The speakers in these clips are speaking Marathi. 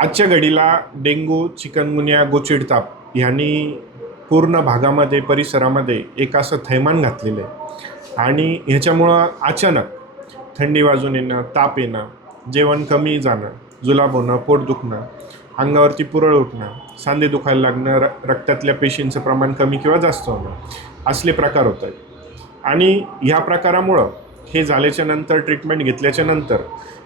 आजच्या घडीला डेंगू चिकनगुन्या गोचिडताप ह्यांनी पूर्ण भागामध्ये परिसरामध्ये एक असं थैमान घातलेलं आहे. आणि ह्याच्यामुळं अचानक थंडी वाजून येणं ताप येणं जेवण कमी जाणं जुलाब होणं पोट दुखणं अंगावरती पुरळ उठणं सांधे दुखायला लागणं र रक्तातल्या पेशींचं प्रमाण कमी किंवा जास्त होणं असले प्रकार होत आहेत. आणि ह्या प्रकारामुळं हे झाल्याच्यानंतर ट्रीटमेंट घेतल्याच्या नंतर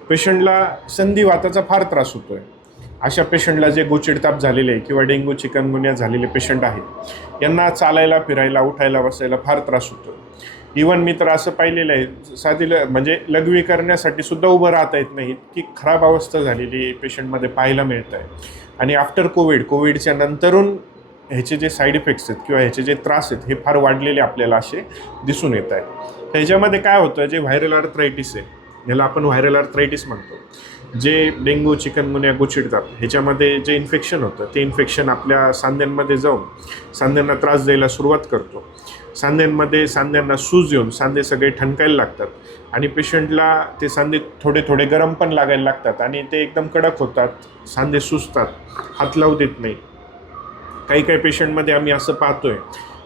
पेशंटला संधिवाताचा फार त्रास होतो आहे अशा पेशंटला जे गोचिडताप झालेले किंवा डेंग्यू चिकनगुन्या झालेले पेशंट आहेत यांना चालायला फिरायला उठायला बसायला फार त्रास होतो. इवन मी तर असं पाहिलेलं आहे साधी ल म्हणजे लघवी करण्यासाठी सुद्धा उभं राहता येत नाहीत की खराब अवस्था झालेली पेशंटमध्ये पाहायला मिळत आहे आणि आफ्टर कोविड कोविडच्या नंतरून ह्याचे जे साईड इफेक्ट्स आहेत किंवा ह्याचे जे त्रास आहेत हे फार वाढलेले आपल्याला असे दिसून येत आहेत ह्याच्यामध्ये काय होतं जे व्हायरल आर्थरायटिस आहे ह्याला आपण व्हायरल आर्थरायटिस म्हणतो. जे डेंग्यू चिकनगुन्या गोचिडतात ह्याच्यामध्ये जे इन्फेक्शन होतं ते इन्फेक्शन आपल्या सांध्यांमध्ये जाऊन सांध्यांना त्रास द्यायला सुरुवात करतो. सांध्यांमध्ये सांध्यांना सूज येऊन सांधे सगळे ठणकायला लागतात आणि पेशंटला ते सांधे थोडे थोडे गरम पण लागायला लागतात आणि ते एकदम कडक होतात. सांधे सुजतात हात लावू देत नाही. काही काही पेशंटमध्ये आम्ही असं पाहतोय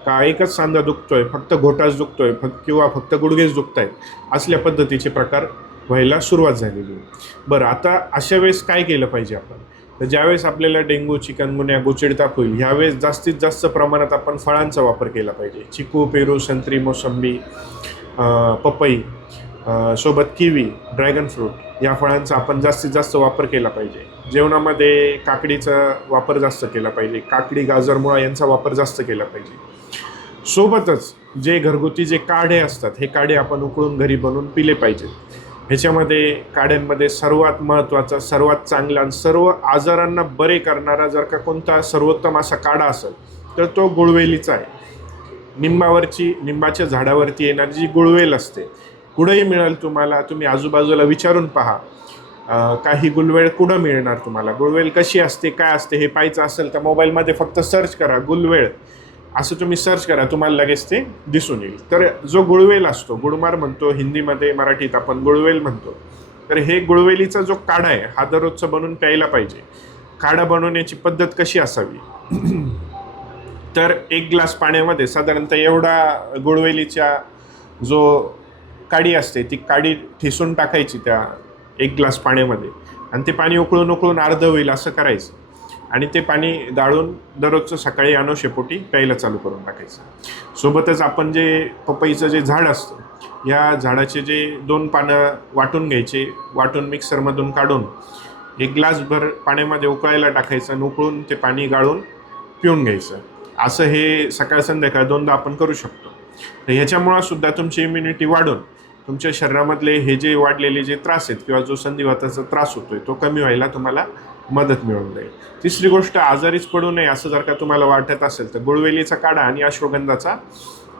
का एकच सांधा दुखतोय फक्त घोटाच दुखतोय फक्त किंवा फक्त गुडघेच दुखत आहेत असल्या पद्धतीचे प्रकार व्हायला सुरुवात झालेली आहे. बरं आता अशा वेळेस काय केलं पाहिजे आपण? तर ज्यावेळेस आपल्याला डेंग्यू चिकनगुन्या गोचिडताप होईल ह्यावेळेस जास्तीत जास्त प्रमाणात आपण फळांचा वापर केला पाहिजे. चिकू पेरू संत्री मोसंबी पपई सोबत किवी ड्रॅगन फ्रूट या फळांचा आपण जास्तीत जास्त वापर केला पाहिजे. जेवणामध्ये काकडीचा वापर जास्त केला पाहिजे. काकडी गाजर मुळा यांचा वापर जास्त केला पाहिजे. सोबतच जे घरगुती जे काढे असतात हे काढे आपण उकळून घरी बनवून पिले पाहिजेत. ह्याच्यामध्ये काड्यांमध्ये सर्वात महत्त्वाचा सर्वात चांगला आणि सर्व आजारांना बरे करणारा जर का कोणता सर्वोत्तम असा काढा असेल तर तो गुळवेलीचा आहे. निंबावरची निंबाच्या झाडावरती येणारी जी गुळवेल असते कुठंही मिळेल तुम्हाला तुम्ही आजूबाजूला विचारून पहा. काही गुलवेल कुठं मिळणार तुम्हाला? गुळवेल कशी असते काय असते हे पाहायचं असेल तर मोबाईलमध्ये फक्त सर्च करा गुलवेळ असं तुम्ही सर्च करा तुम्हाला लगेच ते दिसून येईल. तर जो गुळवेल असतो गुळमार म्हणतो हिंदीमध्ये मराठीत आपण गुळवेल म्हणतो. तर हे गुळवेलीचा जो काढा आहे हा दररोजचा बनवून प्यायला पाहिजे. काढा बनवण्याची पद्धत कशी असावी? तर एक ग्लास पाण्यामध्ये साधारणतः एवढा गुळवेलीच्या जो काडी असते ती काडी ठिसून टाकायची त्या एक ग्लास पाण्यामध्ये. आणि ते पाणी उकळून उकळून अर्ध होईल असं करायचं. आणि ते पाणी गाळून दररोजचं सकाळी अनोशेपोटी प्यायला चालू करून टाकायचं. सोबतच आपण जे पपईचं जे झाड असतं या झाडाचे जे दोन पानं वाटून घ्यायचे वाटून मिक्सरमधून काढून एक ग्लासभर पाण्यामध्ये उकळायला टाकायचं आणि उकळून ते पाणी गाळून पिऊन घ्यायचं. असं हे सकाळ संध्याकाळ दोनदा आपण करू शकतो. तर ह्याच्यामुळं सुद्धा तुमची इम्युनिटी वाढून तुमच्या शरीरामधले हे जे वाढलेले जे त्रास आहेत किंवा जो संधिवाताचा त्रास होतोय तो कमी व्हायला तुम्हाला मदत मिळून जाईल तिसरी गोष्ट आजारीच पडू नये असं जर का तुम्हाला वाटत असेल तर गुळवेलीचा काढा आणि अश्वगंधाचा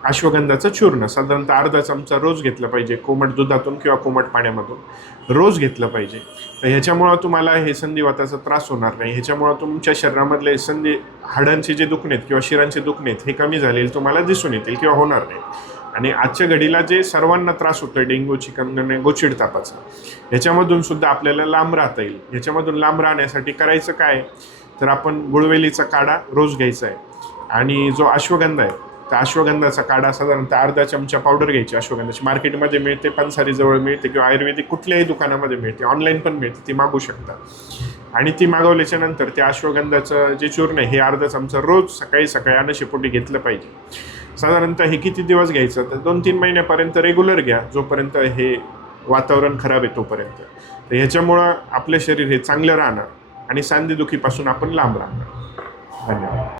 अश्वगंधाचं चूर्ण साधारणतः अर्धा चमचा रोज घेतलं पाहिजे कोमट दुधातून किंवा कोमट पाण्यामधून रोज घेतलं पाहिजे. तर ह्याच्यामुळं तुम्हाला हे संधिवाताचा त्रास होणार नाही. ह्याच्यामुळं तुमच्या शरीरामधले संधी हाडांचे जे दुखणे आहेत किंवा शिरांचे दुखणे आहेत हे कमी झालेले तुम्हाला दिसून येतील किंवा होणार नाही. आणि आजच्या घडीला जे सर्वांना त्रास होतोय डेंग्यू चिकन गोचिड तापाचा ह्याच्यामधून सुद्धा आपल्याला लांब राहता येईल. ह्याच्यामधून लांब राहण्यासाठी करायचं काय? तर आपण गुळवेलीचा काढा रोज घ्यायचा आहे. आणि जो अश्वगंधा आहे त्या अश्वगंधाचा काढा साधारणतः अर्धा चमचा पावडर घ्यायची अश्वगंधाची. मार्केटमध्ये मिळते पंसारीजवळ मिळते किंवा आयुर्वेदिक कुठल्याही दुकानामध्ये मिळते ऑनलाईन पण मिळते ती मागू शकता. आणि ती मागवल्याच्या नंतर त्या अश्वगंधाचं जे चूर्ण आहे हे अर्धा चमचा रोज सकाळी सकाळी अनशेपोटी घेतलं पाहिजे. साधारणतः हे किती दिवस घ्यायचं? तर दोन तीन महिन्यापर्यंत रेग्युलर घ्या जोपर्यंत हे वातावरण खराब आहे तोपर्यंत. तर ह्याच्यामुळं आपलं शरीर हे चांगलं राहणार आणि सांधेदुखीपासून आपण लांब राहणार. धन्यवाद.